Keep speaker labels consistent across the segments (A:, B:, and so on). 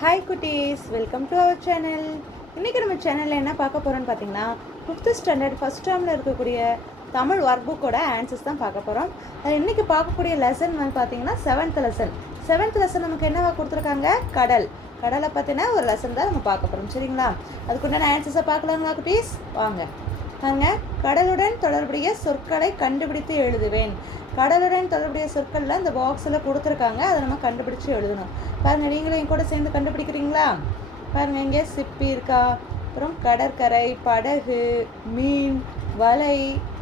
A: Hi குட்டீஸ். Welcome to our channel இன்றைக்கி நம்ம சேனலில் என்ன பார்க்க போகிறோம்னு பார்த்தீங்கன்னா ஃபிஃப்த்து ஸ்டாண்டர்ட் ஃபஸ்ட் டேர்மில் இருக்கக்கூடிய தமிழ் ஒர்க் புக்கோட ஆன்சர்ஸ் தான் பார்க்க போகிறோம் அது இன்றைக்கி பார்க்கக்கூடிய லெசன் வந்து பார்த்தீங்கன்னா செவன்த் லெசன் செவன்த் லெசன் நமக்கு என்னவா கொடுத்துருக்காங்க? கடல். கடலை பற்றின ஒரு லெசன் தான் நம்ம பார்க்க போகிறோம் சரிங்களா? அதுக்குண்டான ஆன்சர்ஸை பார்க்கலாங்களா குட்டீஸ்? வாங்க. நாங்கள் கடலுடன் தொடர்புடைய சொற்களை கண்டுபிடித்து எழுதுவேன். கடலுடன் தொடர்புடைய சொற்களில் இந்த பாக்ஸில் கொடுத்துருக்காங்க. அதை நம்ம கண்டுபிடிச்சு எழுதணும். பாருங்கள் நீங்களும் என் கூட சேர்ந்து கண்டுபிடிக்கிறீங்களா? பாருங்கள் இங்கே சிப்பி இருக்கா? அப்புறம் கடற்கரை படகு மீன் வலை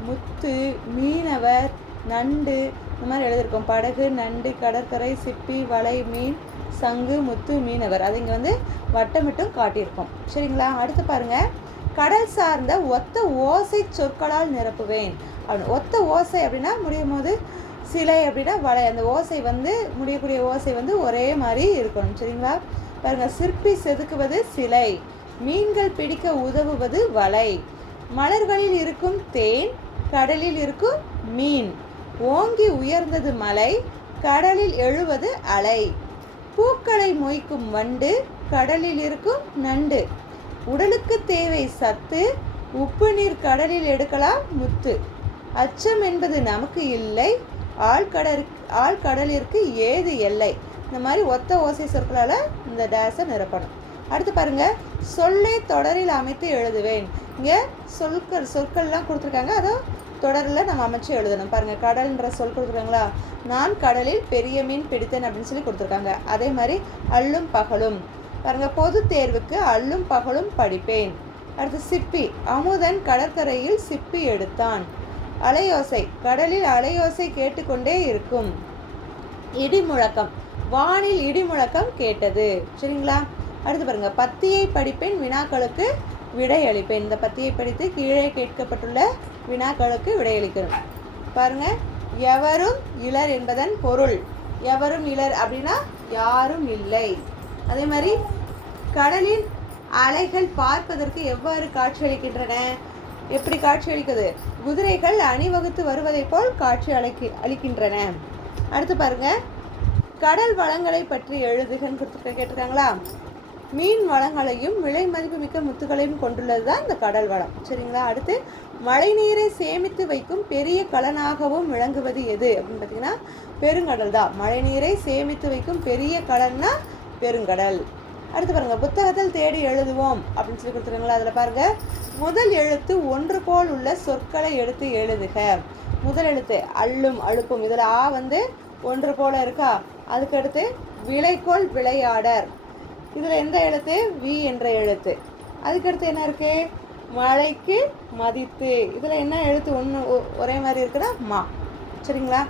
A: முத்து மீனவர் நண்டு இந்த மாதிரி எழுதியிருக்கோம். படகு நண்டு கடற்கரை சிப்பி வலை மீன் சங்கு முத்து மீனவர். அதை இங்கே வந்து வட்டமிட்டும் காட்டியிருக்கோம். சரிங்களா? அடுத்து பாருங்கள் கடல் சார்ந்த ஒத்த ஓசை சொற்களால் நிரப்புவேன். அப்படின்னு ஒத்த ஓசை அப்படின்னா முடியும் போது சிலை அப்படின்னா வலை. அந்த ஓசை வந்து முடியக்கூடிய ஓசை வந்து ஒரே மாதிரி இருக்கணும். சரிங்களா? பாருங்க சிற்பி செதுக்குவது சிலை. மீன்கள் பிடிக்க உதவுவது வலை. மலர்களில் இருக்கும் தேன் கடலில் இருக்கும் மீன். ஓங்கி உயர்ந்தது மலை கடலில் எழுவது அலை. பூக்களை மொய்க்கும் வண்டு கடலில் இருக்கும் நண்டு. உடலுக்கு தேவை சத்து உப்பு நீர் கடலில் எடுக்கலாம் முத்து. அச்சம் என்பது நமக்கு இல்லை. ஆழ்கடல் ஆழ்கடலிற்கு ஏது எல்லை இந்த மாதிரி ஒத்த ஓசை சொற்களால் இந்த டேஸை நிரப்பணும். அடுத்து பாருங்கள் சொல்லை தொடரில் அமைத்து எழுதுவேன். இங்கே சொற்கள் சொற்கள்லாம் கொடுத்துருக்காங்க. அதோ தொடரில் நம்ம அமைச்சு எழுதணும். பாருங்கள் கடல்ன்ற சொல் கொடுத்துருக்காங்களா? நான் கடலில் பெரிய மீன் பிடித்தேன் அப்படின்னு சொல்லி கொடுத்துருக்காங்க. அதே மாதிரி அள்ளும் பகலும். பாருங்க பொது தேர்வுக்கு அல்லும் பகலும் படிப்பேன். அடுத்து சிப்பி அமுதன் கடற்கரையில் சிப்பி எடுத்தான். அலையோசை கடலில் அலையோசை கேட்டுக்கொண்டே இருக்கும். இடி முழக்கம் வானில் இடி முழக்கம் கேட்டது. சரிங்களா? அடுத்து பாருங்க பத்தியை படிப்பேன் வினாக்களுக்கு விடையளிப்பேன். இந்த பத்தியை படித்து கீழே கேட்கப்பட்டுள்ள வினாக்களுக்கு விடையளிக்கிறோம். பாருங்க எவரும் இளர் என்பதன் பொருள். எவரும் இளர் அப்படின்னா யாரும் இல்லை. அதே மாதிரி கடலின் அலைகள் பார்ப்பதற்கு எவ்வாறு காட்சியளிக்கின்றன? எப்படி காட்சியளிக்குது குதிரைகள் அணிவகுத்து வருவதைப் போல் காட்சி அளிக்கி அளிக்கின்றன. அடுத்து பாருங்க. கடல் வளங்களை பற்றி எழுதுகன்னு கொடுத்துருக்க கேட்டிருக்காங்களா? மீன் வளங்களையும் விலை மதிப்புமிக்க முத்துகளையும் கொண்டுள்ளது தான் இந்த கடல் வளம். சரிங்களா? அடுத்து மழைநீரை சேமித்து வைக்கும் பெரிய கலனாகவும் விளங்குவது எது? அப்படின்னு பார்த்தீங்கன்னா பெருங்கடல் தான் மழைநீரை சேமித்து வைக்கும் பெரிய கலன்னா பெருங்கடல். அடுத்து பாருங்கள் புத்தகத்தில் தேடி எழுதுவோம் அப்படின்னு சொல்லி கொடுத்துருங்களா அதில் பாருங்கள் முதல் எழுத்து ஒன்று போல் உள்ள சொற்களை எடுத்து எழுதுக. முதல் எழுத்து அள்ளும் அழுப்பும். இதில் ஆ வந்து ஒன்று போல இருக்கா? அதுக்கடுத்து விளைக்கோள் விளையாடர். இதில் எந்த எழுத்து? வி என்ற எழுத்து. அதுக்கடுத்து என்ன இருக்கு? மழைக்கு மதித்து. இதில் என்ன எழுத்து ஒன்று ஒரே மாதிரி இருக்குன்னா மா. சரிங்களா?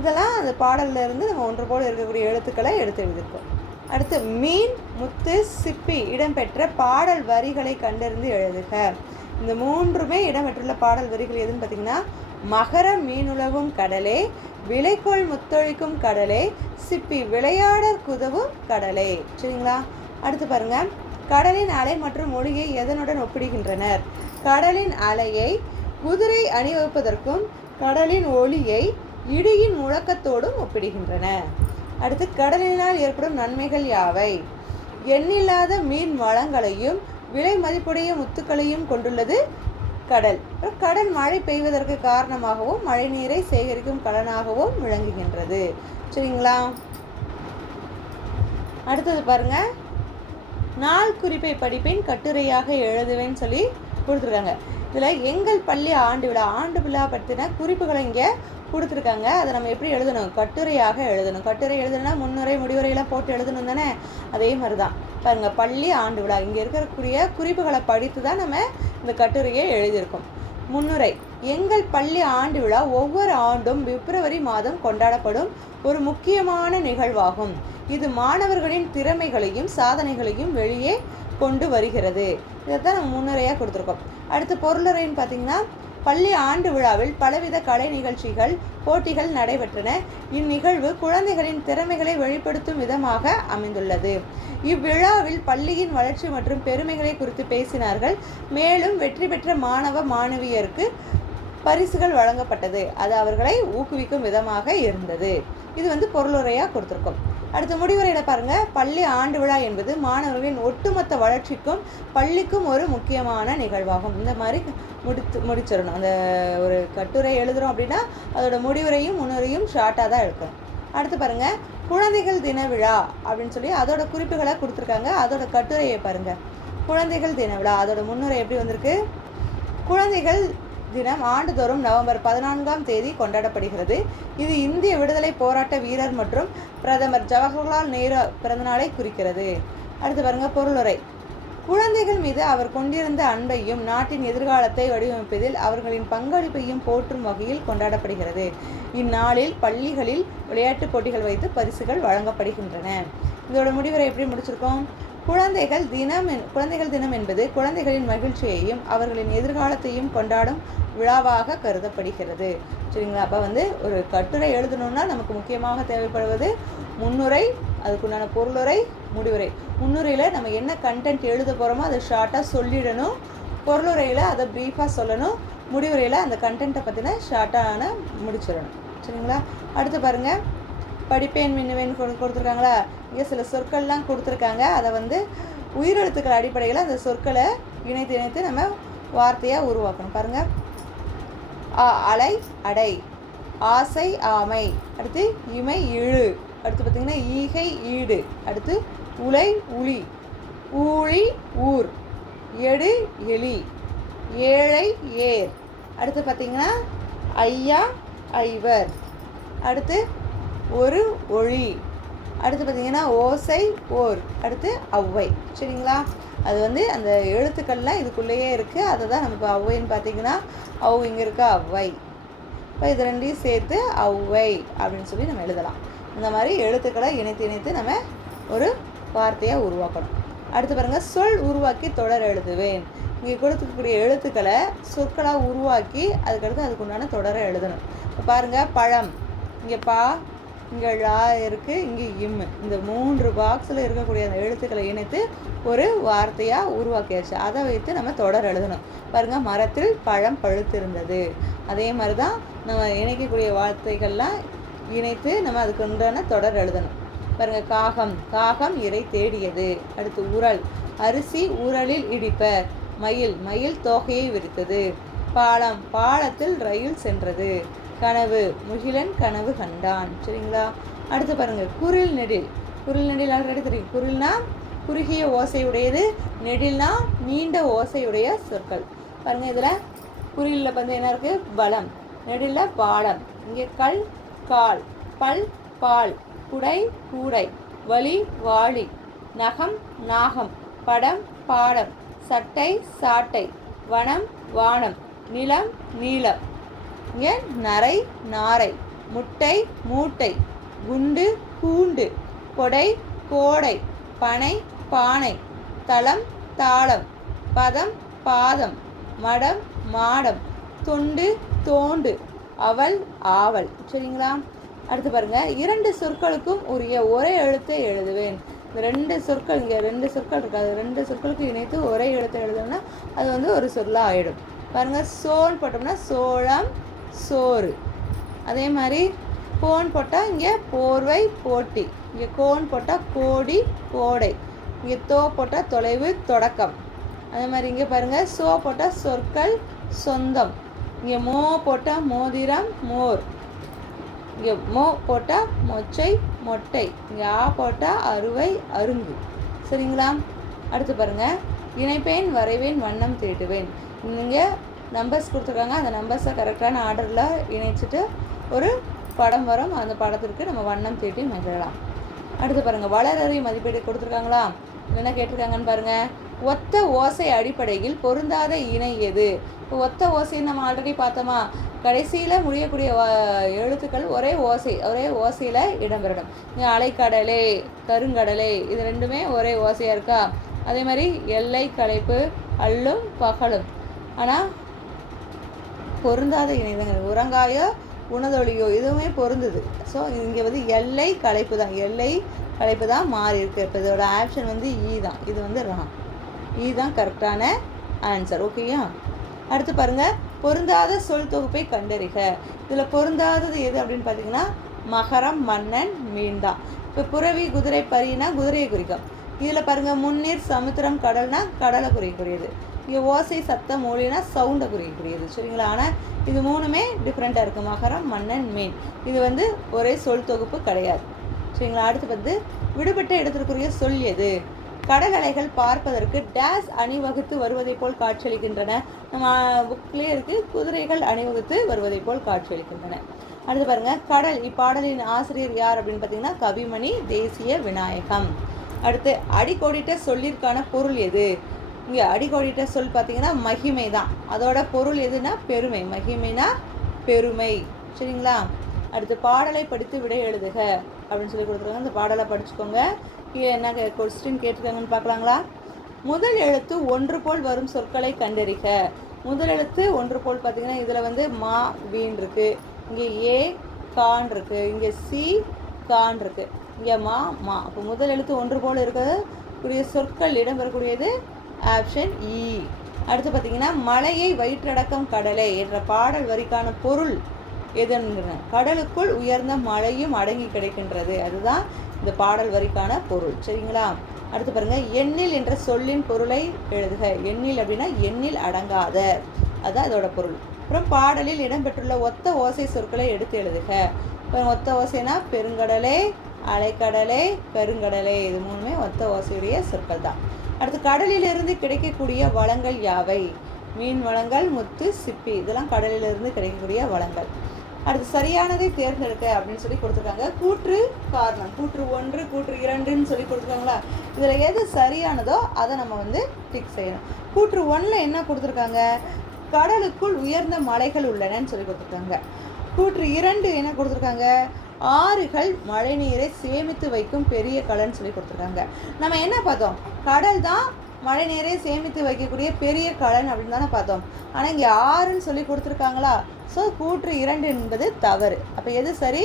A: இதெல்லாம் அந்த பாடலில் இருந்து நம்ம ஒன்று போல் இருக்கக்கூடிய எழுத்துக்களை எடுத்து எழுதியிருக்கோம். அடுத்து மீன் முத்து சிப்பி இடம்பெற்ற பாடல் வரிகளை கண்டறிந்து எழுதுக. இந்த மூன்றுமே இடம்பெற்றுள்ள பாடல் வரிகள் எதுன்னு பார்த்தீங்கன்னா மகர மீனுலகும் கடலே விளைக்கோள் முத்தொழிக்கும் கடலே சிப்பி விளையாடற் குதவும் கடலே. சரிங்களா? அடுத்து பாருங்க. கடலின் அலை மற்றும் மொழியை எதனுடன் ஒப்பிடுகின்றனர்? கடலின் அலையை குதிரை அணிவகுப்பதற்கும் கடலின் ஒளியை இடியின் முழக்கத்தோடும் ஒப்பிடுகின்றன. அடுத்து கடலினால் ஏற்படும் நன்மைகள் யாவை? எண்ணில்லாத மீன் வளங்களையும் விலை மதிப்புடைய முத்துக்களையும் கொண்டுள்ளது கடல். கடல் மழை பெய்வதற்கு காரணமாகவும் மழை நீரை சேகரிக்கும் கடனாகவும் விளங்குகின்றது. சரிங்களா? அடுத்தது பாருங்க. நாள் குறிப்பை படிப்பேன் கட்டுரையாக எழுதுவேன்னு சொல்லி கொடுத்துருக்காங்க. இதில் எங்கள் பள்ளி ஆண்டு விழா ஆண்டு விழா பற்றின குறிப்புகளை இங்கே கொடுத்துருக்காங்க. அதை நம்ம எப்படி எழுதணும்? கட்டுரையாக எழுதணும். கட்டுரை எழுதணும்னா முன்னுரை முடிவுரையெல்லாம் போட்டு எழுதணும் தானே? அதே மாதிரி தான். பாருங்கள் பள்ளி ஆண்டு விழா. இங்கே இருக்கக்கூடிய குறிப்புகளை படித்து தான் நம்ம இந்த கட்டுரையை எழுதியிருக்கோம். முன்னுரை. எங்கள் பள்ளி ஆண்டு விழா ஒவ்வொரு ஆண்டும் பிப்ரவரி மாதம் கொண்டாடப்படும் ஒரு முக்கியமான நிகழ்வாகும். இது மாணவர்களின் திறமைகளையும் சாதனைகளையும் வெளியே கொண்டு வருகிறது. இதைத்தான் நம்ம முன்னுரையாக கொடுத்துருக்கோம். அடுத்து பொருளுரைன்னு பார்த்தீங்கன்னா பள்ளி ஆண்டு விழாவில் பலவித கலை நிகழ்ச்சிகள் போட்டிகள் நடைபெற்றன. இந்நிகழ்வு குழந்தைகளின் திறமைகளை வெளிப்படுத்தும் விதமாக அமைந்துள்ளது. இவ்விழாவில் பள்ளியின் வளர்ச்சி மற்றும் பெருமைகளை குறித்து பேசினார்கள். மேலும் வெற்றி பெற்ற மாணவ மாணவியருக்கு பரிசுகள் வழங்கப்பட்டது. அது அவர்களை ஊக்குவிக்கும் விதமாக இருந்தது. இது வந்து பொருளுரையாக கொடுத்துருக்கோம். அடுத்து முடிவுரையில் பாருங்கள் பள்ளி ஆண்டு விழா என்பது மாணவர்களின் ஒட்டுமொத்த வளர்ச்சிக்கும் பள்ளிக்கும் ஒரு முக்கியமான நிகழ்வாகும். இந்த மாதிரி முடித்து முடிச்சிடணும். அந்த ஒரு கட்டுரை எழுதுகிறோம் அப்படின்னா அதோட முடிவுரையும் முன்னுரையும் ஷார்ட்டாக தான் எடுக்கணும் அடுத்து பாருங்க. குழந்தைகள் தின விழா அப்படின்னு சொல்லி அதோட குறிப்புகளை கொடுத்துருக்காங்க. அதோட கட்டுரையை பாருங்கள் குழந்தைகள் தின விழா அதோட முன்னுரை எப்படி வந்திருக்கு? குழந்தைகள் தினம் ஆண்டுதோறும் நவம்பர் பதினான்காம் தேதி கொண்டாடப்படுகிறது. இது இந்திய விடுதலை போராட்ட வீரர் மற்றும் பிரதமர் ஜவஹர்லால் நேரு பிறந்தநாளை குறிக்கிறது. அடுத்து பாருங்க பொருளுரை. குழந்தைகள் மீது அவர் கொண்டிருந்த அன்பையும் நாட்டின் எதிர்காலத்தை வடிவமைப்பதில் அவர்களின் பங்களிப்பையும் போற்றும் வகையில் கொண்டாடப்படுகிறது. இந்நாளில் பள்ளிகளில் விளையாட்டுப் போட்டிகள் வைத்து பரிசுகள் வழங்கப்படுகின்றன. இதோட முடிவுரை எப்படி முடிச்சிருக்கோம்? குழந்தைகள் தினம் என்- குழந்தைகள் தினம் என்பது குழந்தைகளின் மகிழ்ச்சியையும் அவர்களின் எதிர்காலத்தையும் கொண்டாடும் விழாவாக கருதப்படுகிறது. சரிங்களா? அப்போ வந்து ஒரு கட்டுரை எழுதணும்னா நமக்கு முக்கியமாக தேவைப்படுவது முன்னுரை அதுக்குண்டான பொருளுரை முடிவுரை. முன்னுரையில் நம்ம என்ன கண்டென்ட் எழுத போகிறோமோ அதை ஷார்ட்டாக சொல்லிடணும். பொருளுரையில் அதை ப்ரீஃபாக சொல்லணும். முடிவுரையில் அந்த கண்டென்ட்டை பற்றின ஷார்ட்டான முடிச்சிடணும். சரிங்களா? அடுத்து பாருங்கள் படிப்பேன் மின்னுவேன் கொடுத்துருக்காங்களா? இங்கே சில சொற்கள்லாம் கொடுத்துருக்காங்க. அதை வந்து உயிரெழுத்துக்கள் அடிப்படையில் அந்த சொற்களை இணைத்து இணைத்து நம்ம வார்த்தையாக உருவாக்கணும். பாருங்கள் அலை அடை. ஆசை ஆமை. அடுத்து இமை இழு. அடுத்து பார்த்திங்கன்னா ஈகை ஈடு. அடுத்து உலை உளி. ஊழி ஊர். எடு எலி. ஏழை ஏர். அடுத்து பார்த்திங்கன்னா ஐயா ஐவர். அடுத்து ஒரு ஒளி. அடுத்து பார்த்தீங்கன்னா ஓசை ஓர். அடுத்து ஔவை சரிங்களா? அது வந்து அந்த எழுத்துக்கள்லாம் இதுக்குள்ளேயே இருக்குது அதை தான் நம்ம இப்போ ஔவைன்னு பார்த்தீங்கன்னா அவ் இங்கே இருக்க? ஔவை இப்போ இது ரெண்டையும் சேர்த்து ஔவை அப்படின்னு சொல்லி நம்ம எழுதலாம். இந்த மாதிரி எழுத்துக்களை இணைத்து இணைத்து நம்ம ஒரு வார்த்தையாக உருவாக்கணும். அடுத்து பாருங்கள் சொல் உருவாக்கி தொடர் எழுதுவேன். இங்கே கொடுத்துக்கக்கூடிய எழுத்துக்களை சொற்களாக உருவாக்கி அதுக்கடுத்து அதுக்குண்டான தொடரை எழுதணும். இப்போ பாருங்கள் பழம். இங்கே பா இங்கே ழா இருக்குது இங்கே இம் இந்த மூன்று பாக்ஸில் இருக்கக்கூடிய அந்த எழுத்துக்களை இணைத்து ஒரு வார்த்தையாக உருவாக்கியாச்சு. அதை வைத்து நம்ம தொடர் எழுதணும். பாருங்கள் மரத்தில் பழம் பழுத்திருந்தது. அதே மாதிரி தான் நம்ம இணைக்கக்கூடிய வார்த்தைகள்லாம் இணைத்து நம்ம அதுக்கு உண்டான தொடர் எழுதணும். பாருங்கள் காகம். காகம் இறை தேடியது. அடுத்து உரல். அரிசி உரலில் இடிப்ப. மயில். மயில் தோகையை விரித்தது. பாலம். பாலத்தில் ரயில் சென்றது. கனவு. முகிலன் கனவு கண்டான். சரிங்களா? அடுத்து பாருங்கள் குரில் நெடில். குரில் நெடில் ஆல்ரெடி தெரியும்? குரில்னா குறுகிய ஓசையுடையது. நெடில்னா நீண்ட ஓசையுடைய சொற்கள். பாருங்கள் இதில் குரிலில் வந்து என்ன இருக்குது பலம் நெடிலில் பாலம் இங்கே கல் கால். பல் பால். குடை கூடை. வலி வாளி. நகம் நாகம். படம் பாடம். சட்டை சாட்டை. வனம் வானம். நிலம் நீளம். இங்கே நரை நாரை முட்டை மூட்டை குண்டு கூண்டு கொடை கோடை பனை பானை தளம் தாளம் பதம் பாதம் மடம் மாடம் தொண்டு தோண்டு அவள் ஆவல். சரிங்களா? அடுத்து பாருங்க. இரண்டு சொற்களுக்கும் உரிய ஒரே எழுத்தை எழுதுவேன். இந்த ரெண்டு சொற்கள் இங்கே ரெண்டு சொற்கள் இருக்காது ரெண்டு சொற்களுக்கு இணைத்து ஒரே எழுத்தை எழுதணும்னா அது வந்து ஒரு சொல்லாக ஆயிடும் பாருங்க. சோன் போட்டோம்னா சோளம் சோறு. அதே மாதிரி கோன் போட்டால் இங்கே போர்வை போட்டி. இங்கே கோன் போட்டால் கோடி கோடை. இங்கே தோ போட்டால் தொலைவு தொடக்கம். அதே மாதிரி இங்கே பாருங்கள் சோ போட்டால் சொற்கள் சொந்தம். இங்கே மோ போட்டால் மோதிரம் மோர். இங்கே மோ போட்டால் மொச்சை மொட்டை. இங்கே ஆ போட்டால் அறுவை அருங்கு சரிங்களா? அடுத்து பாருங்கள் இணைப்பேன் வரைவேன் வண்ணம் தீட்டுவேன் இங்கே நம்பர்ஸ் கொடுத்துருக்காங்க. அந்த நம்பர்ஸை கரெக்டான ஆர்டரில் இணைச்சிட்டு ஒரு படம் வரும். அந்த படத்திற்கு நம்ம வண்ணம் தீட்டி மகிழலாம் அடுத்து பாருங்கள் வளரறி மதிப்பீடு கொடுத்துருக்காங்களா? என்ன கேட்டிருக்காங்கன்னு பாருங்கள் ஒத்த ஓசை அடிப்படையில் பொருந்தாத இணை எது? இப்போ ஒத்த ஓசைன்னு நம்ம ஆல்ரெடி பார்த்தோமா? கடைசியில் முடியக்கூடிய எழுத்துக்கள் ஒரே ஓசை ஒரே ஓசையில் இடம்பெறணும். இங்கே அலைக்கடலை கருங்கடலை இது ரெண்டுமே ஒரே ஓசையாக இருக்கா? அதே மாதிரி எல்லை களைப்பு அல்லும் பகலும். ஆனால் பொருந்தாத இணைதங்கள். உரங்காயோ உணதொலியோ இதுவுமே பொருந்துது. ஸோ இங்கே வந்து எல்லை களைப்பு தான். எல்லை களைப்பு தான் மாறி இருக்கு. இப்போ இதோட ஆப்ஷன் வந்து ஈ தான். இது வந்து ராங் ஈ e தான் கரெக்டான ஆன்சர் ஓகேயா அடுத்து பாருங்க. பொருந்தாத சொல் தொகுப்பை கண்டறிக. இதில் பொருந்தாதது எது அப்படின்னு பார்த்தீங்கன்னா மகரம் மன்னன் மீன் தான் இப்போ புறவி குதிரை பரினா குதிரையை குறிக்கும். இதில் பாருங்கள் முன்னீர் சமுத்திரம் கடல்னா கடலை குறிக்கக்கூடியது. இங்கே ஓசை சத்தம் ஒளினா சவுண்டை குறிக்கக்கூடியது சரிங்களா? ஆனால் இது மூணுமே டிஃப்ரெண்ட்டாக இருக்குது மகரம் மன்னன் மீன். இது வந்து ஒரே சொல் தொகுப்பு கிடையாது. சரிங்களா? அடுத்து வந்து விடுபட்ட இடத்திற்குரிய சொல் எது? கடல் அலைகள் பார்ப்பதற்கு டேஸ் அணிவகுத்து வருவதைப் போல் காட்சியளிக்கின்றன. நம்ம புக்லேயே இருக்கு. குதிரைகள் அணிவகுத்து வருவதைப் போல் காட்சியளிக்கின்றன. அடுத்து பாருங்க கடல். இப்பாடலின் ஆசிரியர் யார் அப்படின்னு பார்த்தீங்கன்னா கவிமணி தேசிய விநாயகம். அடுத்து அடிக்கோடிட்ட சொல்லிற்கான பொருள் எது? இங்கே அடிக்கோடிட்ட சொல் பார்த்தீங்கன்னா மகிமை தான் அதோட பொருள் எதுனா பெருமை. மகிமைனா பெருமை. சரிங்களா? அடுத்து பாடலை படித்து விடை எழுதுக அப்படின்னு சொல்லி கொடுத்துருக்காங்க. இந்த பாடலை படிச்சுக்கோங்க. என்ன கொஸ்டின் கேட்டிருக்காங்கன்னு பார்க்கலாங்களா? முதல் எழுத்து ஒன்று போல் வரும் சொற்களை கண்டறிக. முதல் எழுத்து ஒன்று போல் பார்த்தீங்கன்னா இதில் வந்து மா வீன் இருக்கு. இங்கே ஏ கான் இருக்கு. இங்கே சி கான் இருக்கு. இங்கே மா மா. அப்போ முதல் எழுத்து ஒன்று போல் இருக்கிறது. கூடிய சொற்கள் இடம்பெறக்கூடியது ஆப்ஷன் இ அடுத்து பார்த்தீங்கன்னா மலையை வயிற்றடக்கம் கடலை என்ற பாடல் வரிக்கான பொருள் எதுங்கிற கடலுக்குள் உயர்ந்த மழையும் அடங்கி கிடைக்கின்றது. அதுதான் இந்த பாடல் வரிக்கான பொருள். சரிங்களா? அடுத்து பாருங்க எண்ணில் என்ற சொல்லின் பொருளை எழுதுக. எண்ணில் அப்படின்னா எண்ணில் அடங்காத. அதுதான் இதோட பொருள். அப்புறம் பாடலில் இடம்பெற்றுள்ள ஒத்த ஓசை சொற்களை எடுத்து எழுதுக. இப்போ ஒத்த ஓசைனா பெருங்கடலே அலைக்கடலே பெருங்கடலே. இது மூணுமே ஒத்த ஓசையுடைய சொற்கள் தான் அடுத்து கடலிலிருந்து கிடைக்கக்கூடிய வளங்கள் யாவை? மீன் வளங்கள் முத்து சிப்பி. இதெல்லாம் கடலிலிருந்து கிடைக்கக்கூடிய வளங்கள். அடுத்து சரியானதை தேர்ந்தெடுக்க அப்படின்னு சொல்லி கொடுத்துருக்காங்க. கூற்று காரணம். கூற்று ஒன்று கூற்று இரண்டுன்னு சொல்லி கொடுத்துருக்காங்களா? இதில் எது சரியானதோ அதை நம்ம வந்து டிக் செய்யணும். கூற்று ஒன்றில் என்ன கொடுத்துருக்காங்க? கடலுக்குள் உயர்ந்த மலைகள் உள்ளனன்னு சொல்லி கொடுத்துருக்காங்க. கூற்று இரண்டு என்ன கொடுத்துருக்காங்க? ஆறுகள் மழைநீரை சேமித்து வைக்கும் பெரிய கடல்னு சொல்லி கொடுத்துருக்காங்க. நம்ம என்ன பார்த்தோம்? கடல் தான் மழை நீரை சேமித்து வைக்கக்கூடிய பெரிய கலன் அப்படின்னு தானே பார்த்தோம். ஆனால் இங்கே ஆறுன்னு சொல்லி கொடுத்துருக்காங்களா? ஸோ கூற்று இரண்டு என்பது தவறு. அப்போ எது சரி?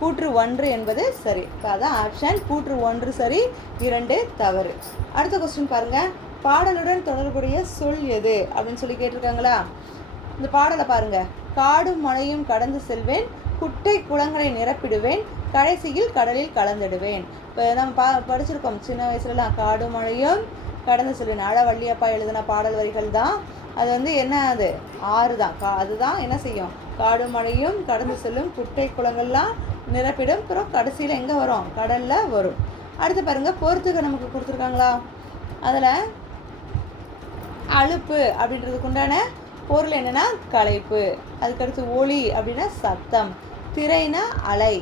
A: கூற்று ஒன்று என்பது சரி. இப்போ அதான் ஆப்ஷன் கூற்று ஒன்று சரி இரண்டு தவறு. அடுத்த கொஸ்டின் பாருங்கள் பாடலுடன் தொடர்புடைய சொல் எது? அப்படின்னு சொல்லி கேட்டிருக்காங்களா? இந்த பாடலை பாருங்க. காடும் மழையும் கடந்து செல்வேன். குட்டை குளங்களை நிரப்பிடுவேன் கடைசியில் கடலில் கலந்துடுவேன். இப்போ நம்ம பா படிச்சிருக்கோம். சின்ன வயசுலலாம் காடு மழையும் கடந்து சொல்லுவேன் அழ வள்ளியப்பா எழுதின பாடல் வரிகள் தான் அது வந்து என்ன அது? ஆறு தான் கா அதுதான் என்ன செய்யும்? காடு மழையும் கடந்து செல்லும் குட்டை குளங்கள்லாம் நிரப்பிடும். அப்புறம் கடைசியில் எங்கே வரும்? கடலில் வரும். அடுத்து பாருங்க பொறுத்துக்க நமக்கு கொடுத்துருக்காங்களா? அதில் அலுப்பு அப்படின்றதுக்கு உண்டான பொருள் என்னென்னா களைப்பு அதுக்கடுத்து ஒளி அப்படின்னா சத்தம் திரைனா அலை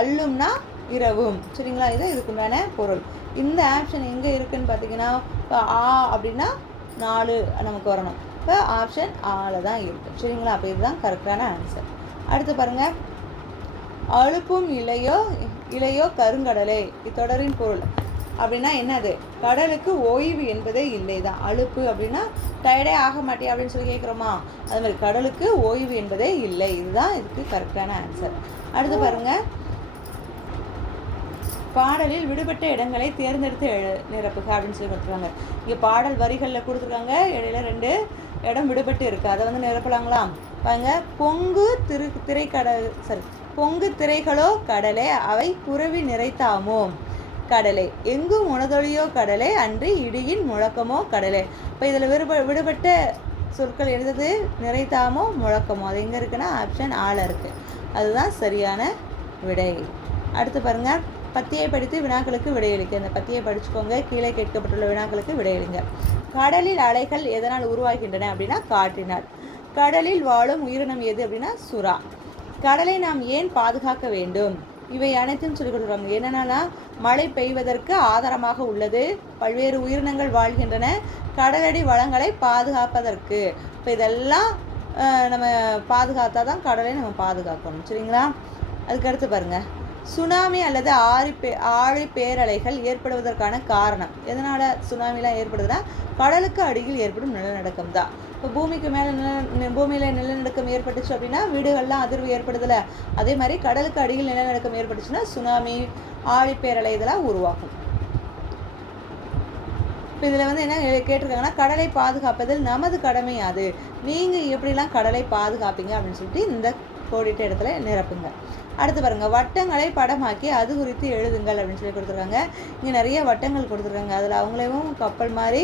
A: அல்லும்னா இரவும். சரிங்களா? இது இதுக்குண்டான பொருள். இந்த ஆப்ஷன் எங்கே இருக்குன்னு பார்த்தீங்கன்னா இப்போ ஆ அப்படின்னா நாலு நமக்கு வரணும். இப்போ ஆப்ஷன் ஆல தான் இருக்குது சரிங்களா? அப்போ இதுதான் கரெக்டான ஆன்சர். அடுத்து பாருங்கள் அழுப்பும் இலையோ இலையோ கருங்கடலை. இத்தொடரின் பொருள். அப்படின்னா என்னது? கடலுக்கு ஓய்வு என்பதே இல்லை தான் அலுப்பு அப்படின்னா டயர்டே ஆக மாட்டே அப்படின்னு சொல்லி கேட்குறோமா? அது மாதிரி கடலுக்கு ஓய்வு என்பதே இல்லை. இதுதான் இதுக்கு கரெக்டான ஆன்சர் அடுத்து பாருங்க. பாடலில் விடுபட்ட இடங்களை தேர்ந்தெடுத்து எழு நிரப்புக அப்படின்னு சொல்லி கொடுத்துருக்காங்க. இங்கே பாடல் வரிகளில் கொடுத்துருக்காங்க. இடையில ரெண்டு இடம் விடுபட்டு இருக்கு. அதை வந்து நிரப்பலாங்களா? பாருங்க. பொங்கு திரு திரைக்கடல் சாரி பொங்கு திரைகளோ கடலே அவை புறவி நிறைத்தாமோ? கடலை. எங்கும் உணதொழியோ கடலை அன்றி இடியின் முழக்கமோ கடலை. இப்போ இதில் விடுப விடுபட்ட சொற்கள் எழுதுது நிறைத்தாமோ முழக்கமோ. அது எங்கே இருக்குன்னா ஆப்ஷன் ஆல இருக்குது அதுதான் சரியான விடை. அடுத்து பாருங்க பத்தியை படித்து வினாக்களுக்கு விடையளிக்க இந்த பத்தியை படிச்சுக்கோங்க கீழே கேட்கப்பட்டுள்ள வினாக்களுக்கு விடையளிங்க கடலில் அலைகள் எதனால் உருவாகின்றன அப்படின்னா காற்றினால். கடலில் வாழும் உயிரினம் எது அப்படின்னா சுறா. கடலை நாம் ஏன் பாதுகாக்க வேண்டும்? இவை அனைத்தும் சொல்லிக் கொடுக்குறாங்க என்னென்னா மழை பெய்வதற்கு ஆதாரமாக உள்ளது. பல்வேறு உயிரினங்கள் வாழ்கின்றன. கடலடி வளங்களை பாதுகாப்பதற்கு. இப்போ இதெல்லாம் நம்ம பாதுகாத்தா தான் கடலை நம்ம பாதுகாக்கணும். சரிங்களா? அதுக்கடுத்து பாருங்கள் சுனாமி அல்லது ஆறு பே ஆழி பேரலைகள் ஏற்படுவதற்கான காரணம். எதனால் சுனாமிலாம் ஏற்படுதுன்னா கடலுக்கு அடியில் ஏற்படும் நிலநடுக்கம் தான் இப்போ பூமிக்கு மேலே நில பூமியில் நிலநடுக்கம் ஏற்பட்டுச்சு அப்படின்னா வீடுகள்லாம் அதிர்வு ஏற்படுதில்ல அதே மாதிரி கடலுக்கு அடியில் நிலநடுக்கம் ஏற்பட்டுச்சுன்னா சுனாமி ஆழிப்பேரலை இதெல்லாம் உருவாகும். இப்போ இதில் வந்து என்ன கேட்டிருக்காங்கன்னா கடலை பாதுகாப்பதில் நமது கடமை அது. நீங்கள் எப்படிலாம் கடலை பாதுகாப்பீங்க அப்படின்னு சொல்லிட்டு இந்த கோடிட்ட இடத்துல நிரப்புங்க. அடுத்து பாருங்கள் வட்டங்களை படமாக்கி அது குறித்து எழுதுங்கள் அப்படின்னு சொல்லி கொடுத்துருக்காங்க. இங்கே நிறைய வட்டங்கள் கொடுத்துருக்காங்க. அதில் அவங்களையும் கப்பல் மாதிரி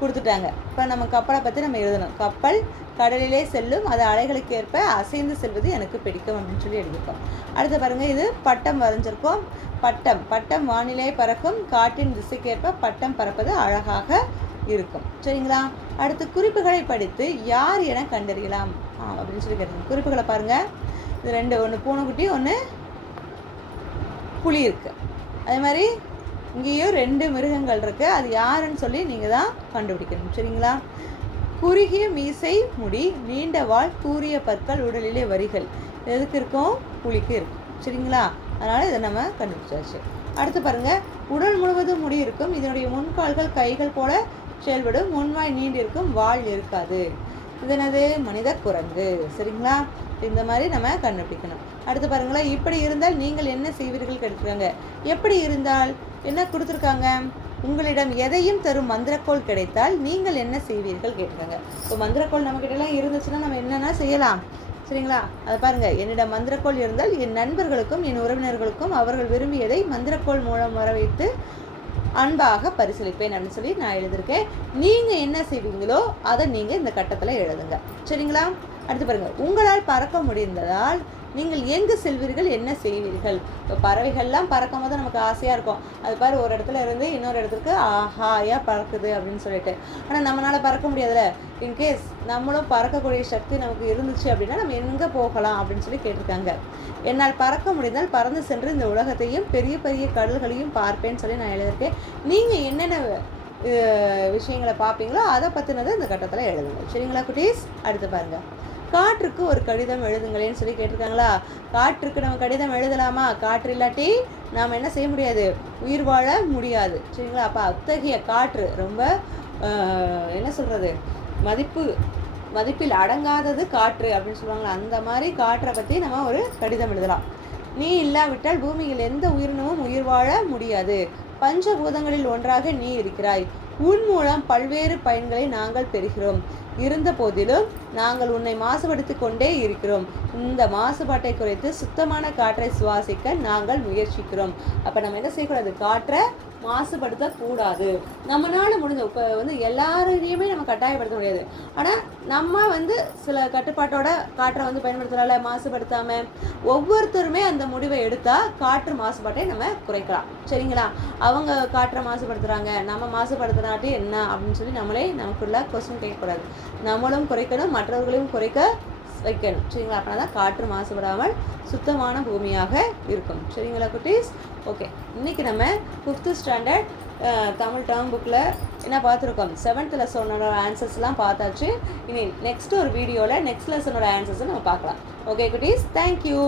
A: கொடுத்துட்டாங்க. இப்போ நம்ம கப்பலை பற்றி நம்ம எழுதணும். கப்பல் கடலிலே செல்லும் அது அலைகளுக்கு ஏற்ப அசைந்து செல்வது எனக்கு பிடிக்கும் அப்படின்னு சொல்லி எழுதியிருக்கோம். அடுத்து பாருங்கள் இது பட்டம் வரைஞ்சிருக்கோம் பட்டம். பட்டம் வானிலை பறக்கும் காற்றின் திசைக்கேற்ப பட்டம் பறப்பது அழகாக இருக்கும். சரிங்களா? அடுத்து குறிப்புகளை படித்து யார் என கண்டறியலாம். அப்படின்னு சொல்லி கேட்டிருக்கோம் குறிப்புகளை பாருங்க. இது ரெண்டு ஒன்று பூனைக்குட்டி ஒன்று புளி இருக்குது அதே மாதிரி இங்கேயும் ரெண்டு மிருகங்கள் இருக்குது அது யாருன்னு சொல்லி நீங்கள் தான் கண்டுபிடிக்கணும். சரிங்களா? குறுகிய மீசை முடி நீண்ட வால் கூரிய பற்கள் உடலிலே வரிகள். எதுக்கு இருக்கும்? புளிக்கு இருக்கும். சரிங்களா? அதனால் இதை நம்ம கண்டுபிடிச்சாச்சு. அடுத்து பாருங்க. உடல் முழுவதும் முடி இருக்கும். இதனுடைய முன்கால்கள் கைகள் போல செயல்படும் முன்வாய் நீண்டிருக்கும் வால் இருக்காது. இது என்னது மனித குரங்கு. சரிங்களா? இந்த மாதிரி நம்ம கண்டுபிடிக்கணும். அடுத்து பாருங்களேன் இப்படி இருந்தால் நீங்கள் என்ன செய்வீர்கள் கேட்டிருக்காங்க எப்படி இருந்தால் என்ன கொடுத்துருக்காங்க? உங்களிடம் எதையும் தரும் மந்திரக்கோள் கிடைத்தால் நீங்கள் என்ன செய்வீர்கள் கேட்டிருக்காங்க இப்போ மந்திரக்கோள் நம்மக்கிட்டலாம் இருந்துச்சுன்னா நம்ம என்னென்னா செய்யலாம்? சரிங்களா? அதை பாருங்க. என்னிடம் மந்திரக்கோள் இருந்தால் என் நண்பர்களுக்கும் என் உறவினர்களுக்கும் அவர்கள் விரும்பியதை மந்திரக்கோள் மூலம் வர வைத்து அன்பாக பரிசீலிப்பேன் அப்படின்னு சொல்லி நான் எழுதியிருக்கேன். நீங்கள் என்ன செய்வீங்களோ அதை நீங்கள் இந்த கட்டத்தில் எழுதுங்க. சரிங்களா? அடுத்து பாருங்கள் உங்களால் பறக்க முடிந்ததால் நீங்கள் எங்கு செல்வீர்கள் என்ன செய்வீர்கள்? இப்போ பறவைகள்லாம் பறக்கும் போது நமக்கு ஆசையாக இருக்கும். அது பாரு ஒரு இடத்துல இருந்து இன்னொரு இடத்துக்கு ஆஹாயாக பறக்குது அப்படின்னு சொல்லிட்டு. ஆனால் நம்மளால் பறக்க முடியாதுல்ல. இன்கேஸ் நம்மளும் பறக்கக்கூடிய சக்தி நமக்கு இருந்துச்சு அப்படின்னா நம்ம எங்கே போகலாம் அப்படின்னு சொல்லி கேட்டிருக்காங்க. என்னால் பறக்க முடிந்தால் பறந்து சென்று இந்த உலகத்தையும் பெரிய பெரிய கடல்களையும் பார்ப்பேன்னு சொல்லி நான் எழுதியிருக்கேன். நீங்கள் என்னென்ன விஷயங்களை பார்ப்பீங்களோ அதை பற்றினதை இந்த கட்டத்தில் எழுதுங்க. சரிங்களா குட்டீஸ்? அடுத்து பாருங்க. காற்றுக்கு ஒரு கடிதம் எழுதுங்களேன்னு சொல்லி கேட்டிருக்காங்களா? காற்றுக்கு நம்ம கடிதம் எழுதலாமா? காற்று இல்லாட்டி நாம் என்ன செய்ய முடியாது? உயிர் வாழ முடியாது. சரிங்களா? அப்போ அத்தகைய காற்று ரொம்ப என்ன சொல்கிறது மதிப்பு மதிப்பில் அடங்காதது காற்று அப்படின்னு சொல்லுவாங்களா? அந்த மாதிரி காற்றை பற்றி நம்ம ஒரு கடிதம் எழுதலாம். நீ இல்லாவிட்டால் பூமியில் எந்த உயிரினமும் உயிர் வாழ முடியாது. பஞ்சபூதங்களில் ஒன்றாக நீ இருக்கிறாய். உன் மூலம் பல்வேறு பயன்களை நாங்கள் பெறுகிறோம். இருந்த போதிலும் நாங்கள் உன்னை மாசுபடுத்திக் கொண்டே இருக்கிறோம். இந்த மாசுபாட்டை குறைத்து சுத்தமான காற்றை சுவாசிக்க நாங்கள் முயற்சிக்கிறோம். அப்போ நம்ம என்ன செய்யக்கூடாது? காற்றை மாசுபடுத்தக்கூடாது. நம்மளால முடிஞ்ச இப்போ வந்து எல்லாரையுமே நம்ம கட்டாயப்படுத்த முடியாது. ஆனால் நம்ம வந்து சில கட்டுப்பாட்டோட காற்றை வந்து பயன்படுத்துகிறால மாசுபடுத்தாம ஒவ்வொருத்தருமே அந்த முடிவை எடுத்தால் காற்று மாசுபாட்டை நம்ம குறைக்கலாம். சரிங்களா? அவங்க காற்றை மாசுபடுத்துகிறாங்க நம்ம மாசுபடுத்தினாட்டி என்ன? அப்படின்னு சொல்லி நம்மளே நமக்குள்ள கொஸ்டின் கேட்கக்கூடாது. நம்மளும் குறைக்கணும் மற்றவர்களையும் குறைக்க வைக்கணும். சரிங்களா? அப்படின்னா தான் காற்று மாசுபடாமல் சுத்தமான பூமியாக இருக்கும். சரிங்களா குட்டீஸ்? ஓகே இன்னைக்கு நம்ம ஃபிஃப்த்து ஸ்டாண்டர்ட் தமிழ் டேர்ம் புக்கில் என்ன பார்த்துருக்கோம்? செவன்த்தில் சொன்னோட ஆன்சர்ஸ்லாம் பார்த்தாச்சு. இனி நெக்ஸ்ட் ஒரு வீடியோவில் நெக்ஸ்ட் லெசனோட ஆன்சர்ஸை நம்ம பார்க்கலாம். ஓகே குட்டீஸ்? தேங்க்யூ